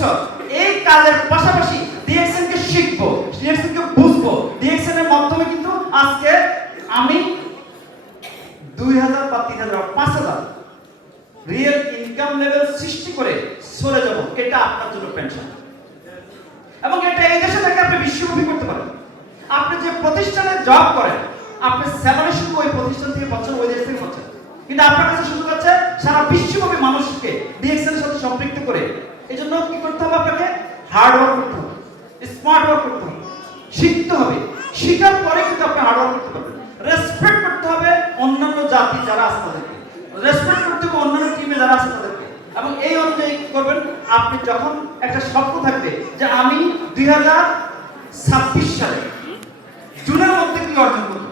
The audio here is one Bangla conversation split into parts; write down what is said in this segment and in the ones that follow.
বছর এই কাজের পাশাপাশি ডিএক্সএন কে শিখবো, ডিএক্সএন কে বুঝবো, ডিএক্সএন এর মাধ্যমে কিন্তু আজকে আমি 2000 বা 3000 বা 5000 রিয়েল ইনকাম লেভেল সৃষ্টি করে চলে যাব। এটা আপনার জন্য পেনশন, এবং এটা এই দেশে থেকে আপনি বিশ্বব্যাপী করতে পারেন। আপনি যে প্রতিষ্ঠানে জব করেন, আপনি স্যালারি শুধু ওই প্রতিষ্ঠান থেকে পাচ্ছেন, ওই দেশ থেকে পাচ্ছেন, কিন্তু আপনার কাছে সুযোগ আছে সারা বিশ্বব্যাপী মানুষকে ডিএক্সএন এর সাথে সম্পৃক্ত করে। এই জন্য কি করতে হবে? আপনাকে হার্ড ওয়ার্ক করতে হবে, স্মার্ট ওয়ার্ক করতে হবে, শিখতে হবে। শিখার পরে কিন্তু আপনি হার্ড ওয়ার্ক করতে পারবেন। রেসপেক্ট করতে হবে অন্যান্য জাতি যারা আছে তাদেরকে, রেসপেক্ট করতে হবে অন্যান্য টিমে যারা আছে তাদেরকে। এবং এই অনুযায়ী কি করবেন? আপনি যখন একটা স্বপ্ন থাকবে যে আমি 2026 সালে জুনের মধ্যে কি অর্জন করব,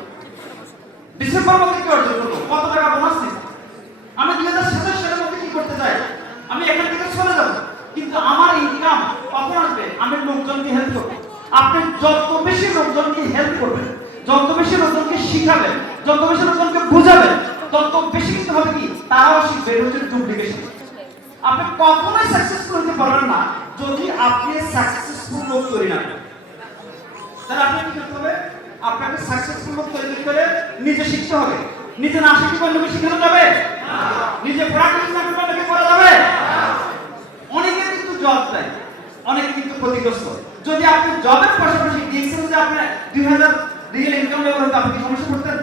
ডিসেম্বর মধ্যে কি অর্জন করব, কত টাকা বোনাস নিব, আমি 2027 সালের মধ্যে কি করতে চাই, আমি এখান থেকে চলে যাব, কিন্তু আমার ইনকাম কখন আসবে, আমি লোকজনকে হেল্প করব। আপনি যত বেশি লোকজনকে হেল্প করবেন, যত বেশি লোকজনকে শিখাবেন, যত বেশি লোকজনকে বুঝাবেন, তত বেশি কিন্তু হবে কি তারাও শিখবে। এটা হচ্ছে ডুপ্লিকেশন। আপনি কখনোই সাকসেসফুল হতে পারবেন না যদি আপনি সাকসেসফুল লোক তৈরি না করেন। তাহলে আপনি কি করতে হবে? আপনাকে সাকসেসফুল লোক তৈরি করে নিজে শিখতে হবে। নিজে না শিখে অন্যকে শেখানো যাবে না। নিজে প্র্যাকটিস না করে অন্যকে করা যাবে না। অনেকে কিন্তু জব দেয়, অনেকে কিন্তু ক্ষতিগ্রস্ত। যদি আপনি জবের পাশাপাশি ডিএক্সএন যদি আপনি 2000 রিয়েল ইনকাম লেভেল হতো, আপনি কি সমস্যা করতেন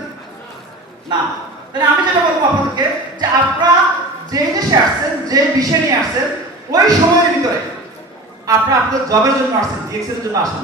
না? তাহলে আমি যেটা বলবো আপনাদেরকে যে আপনারা যে দেশে আসছেন, যে বিষয় নিয়ে আসছেন, ওই সময়ের ভিতরে আপনারা আপনাদের জবের জন্য আসছেন, ডিএক্সএন এর জন্য আসেন।